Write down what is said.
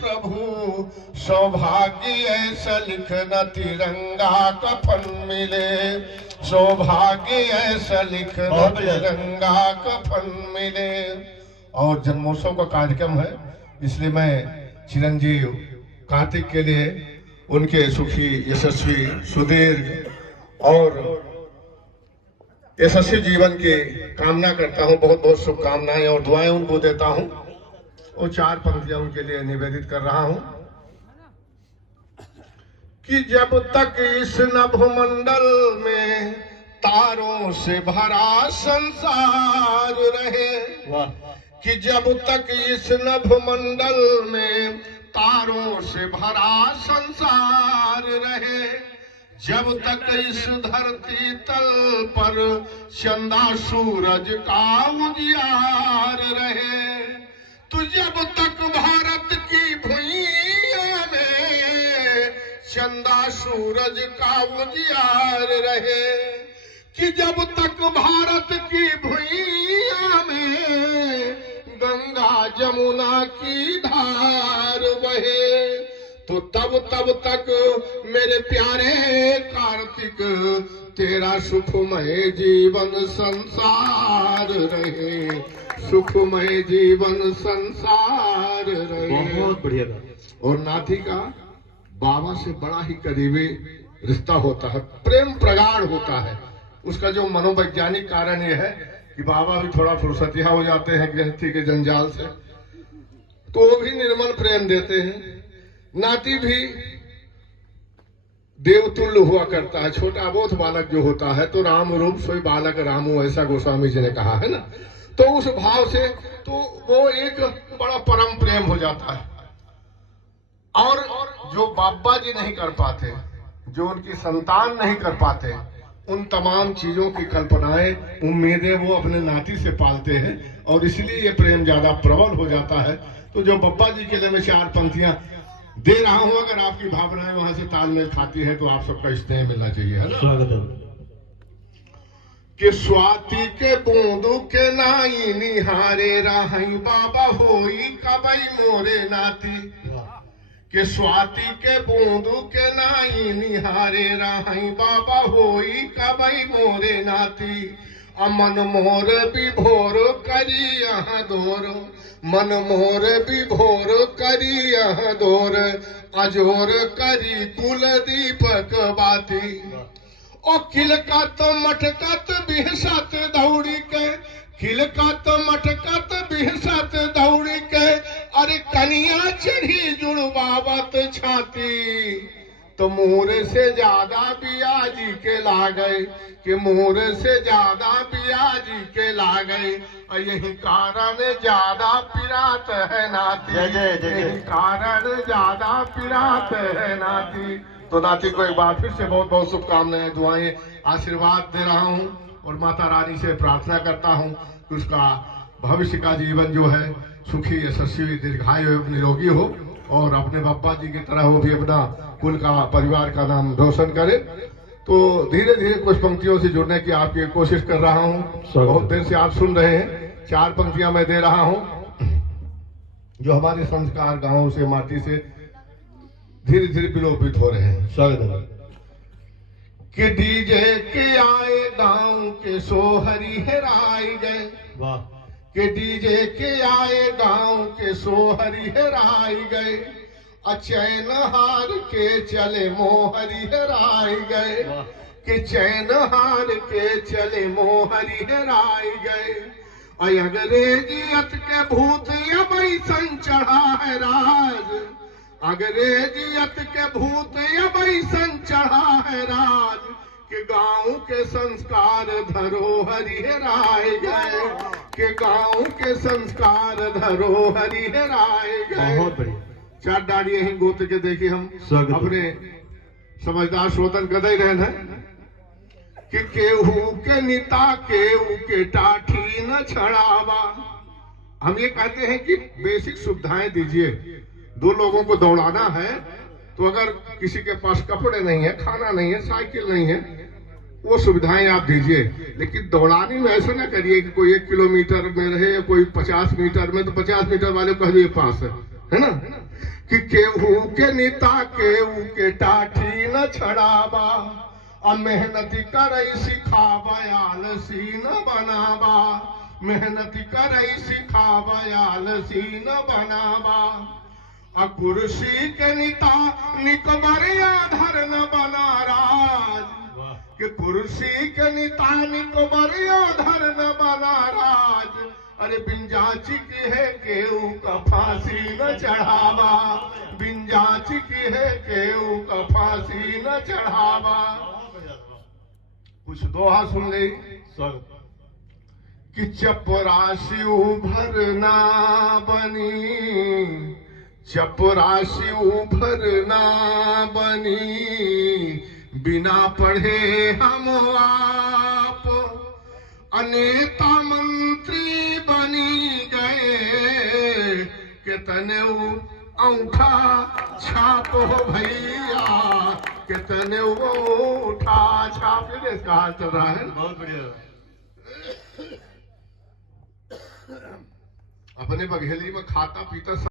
प्रभु सौभाग्य ऐसा लिखना तिरंगा कफन मिले, सौभाग्य ऐसा लिखना तिरंगा कफन मिले। और जन्मोत्सव का कार्यक्रम है, इसलिए मैं चिरंजीव कार्तिक के लिए उनके सुखी यशस्वी सुदीर्घ और यशस्वी जीवन की कामना करता हूं। बहुत बहुत शुभकामनाएं और दुआएं उनको देता हूं। और 4 पंक्तियां उनके लिए निवेदित कर रहा हूं कि जब तक इस नभमंडल में तारों से भरा संसार रहे, कि जब तक इस नभमंडल में तारों से भरा संसार रहे, जब तक इस धरती तल पर चंदा सूरज का उजियार रहे, तो जब तक भारत की भुइयां में चंदा सूरज का उजियार रहे, कि जब तक भारत की भुइयां में गंगा जमुना की धार बहे, तो तब तक मेरे प्यारे कार्तिक तेरा सुखमय जीवन संसार रहे, सुखमय जीवन संसार रहे। बहुत बढ़िया। और नाती का बाबा से बड़ा ही करीबी रिश्ता होता है, प्रेम प्रगाढ़ होता है। उसका जो मनोवैज्ञानिक कारण यह है कि बाबा भी थोड़ा फुर्सतिया हो जाते हैं गृहस्थी के जंजाल से, तो वो भी निर्मल प्रेम देते हैं। नाती भी देवतुल्य हुआ करता है। छोटा बोध बालक जो होता है तो राम रूप सोई बालक रामू, ऐसा गोस्वामी जी ने कहा है ना। तो उस भाव से तो वो एक बड़ा परम प्रेम हो जाता है। और जो बाबा जी नहीं कर पाते, जो उनकी संतान नहीं कर पाते, उन तमाम चीजों की कल्पनाएं उम्मीदें वो अपने नाती से पालते हैं, और इसलिए ये प्रेम ज्यादा प्रबल हो जाता है। तो जो बब्बा जी के लिए मैं 4 पंक्तियां दे रहा हूं, अगर आपकी भावनाएं वहां से तालमेल खाती है तो आप सबका स्नेह मिलना चाहिए, है ना। कि स्वाति के बूंदू के नाई निहारे राहई बाबा होई कबई मोरे नाती, कि स्वाति के बूंदू के नाई निहारे राहई बाबा होई कबई मोरे नाती, अमन मोर विभोर करी यहाँ दोर, मन मोर विभोर करी यहाँ दोर, अजोर करी कुल दीपक बाती। और खिलकत मटकत बिहसत दौड़ी के, खिलकत मटकत बिहसत दौड़ी के, अरे कनिया चढ़ी जुड़वावत छाती, तो मोर से ज्यादा बियाजी के लागई, कि मोर से ज्यादा बियाजी के लागई, और यही कारण ज्यादा पिरात है नाती, यही कारण ज्यादा पिरात है नाती। तो नाती को एक बार फिर से बहुत बहुत शुभकामनाएं, दुआएं, आशीर्वाद दे रहा हूँ। और माता रानी से प्रार्थना करता हूँ कि उसका भविष्य का जीवन जो है सुखी यशस्वी दीर्घायु एवं निरोगी हो, और अपने बाबा जी की तरह वो भी अपना कुल का परिवार का नाम रोशन करे। तो धीरे धीरे कुछ पंक्तियों से जुड़ने की आपकी कोशिश कर रहा हूँ। बहुत देर से आप सुन रहे हैं, 4 पंक्तियां मैं दे रहा हूँ जो हमारे संस्कार गांव से माटी से धीरे धीरे विलोपित हो रहे हैं। स्वागत है। कि डीजे के आए गांव के सोहरी हेराई गए, कि डीजे के आए गांव के सोहरी हेराई गए, अचैन हार के चले मोहरी हेराई गए, कि चैन हार के चले मोहरी हेराई गए, अंग्रेजियत के भूत अबई सन चढ़ा है राज, अंग्रेजियत के भूत अबई सन चढ़ा है राज, कि गांव के संस्कार धरोहरी हेराए गए, कि गांव के संस्कार धरोहरी हेराए गए। बहुत बढ़िया। 4 डाली यही गोत के देखिए हम अपने समझदार श्रोतन कदई रहन है कि केहू के निता केहू के टाठी न छड़ावा। हम ये कहते हैं कि बेसिक सुविधाएं दीजिए। 2 लोगों को दौड़ाना है तो अगर किसी के पास कपड़े नहीं है, खाना नहीं है, साइकिल नहीं है, वो सुविधाएं आप दीजिए। लेकिन दौड़ाने में ऐसा ना करिए कि कोई 1 किलोमीटर में रहे, कोई 50 मीटर में, तो 50 मीटर वाले को कहिए पास है, है ना, कि केहू के नेता केहू के टाठी न छड़ावा, अब मेहनती करई सिखावा आलसी न बनावा, मेहनती करई सिखावा आलसी न बनावा, आ कुर्सी के नेता निकबरिया धर न बना राज, कि कुर्सी के नेता निकबरिया धर न बना राज, अरे बिंजाची की है केहू का फांसी न चढ़ावा, बिंजाची की है केहू का फांसी न चढ़ावा। कुछ दोहा सुन ले कि चपरासी उभरना बनी, चपरासी उभरना बनी, बिना पढ़े हम आप अनेता मंत्री बनी गए, कितने अंगूठा छाप हो भैया, कितने अंगूठा छाप। ये देश का हाल चल रहा है, बहुत बढ़िया। अपने बघेली में खाता पीता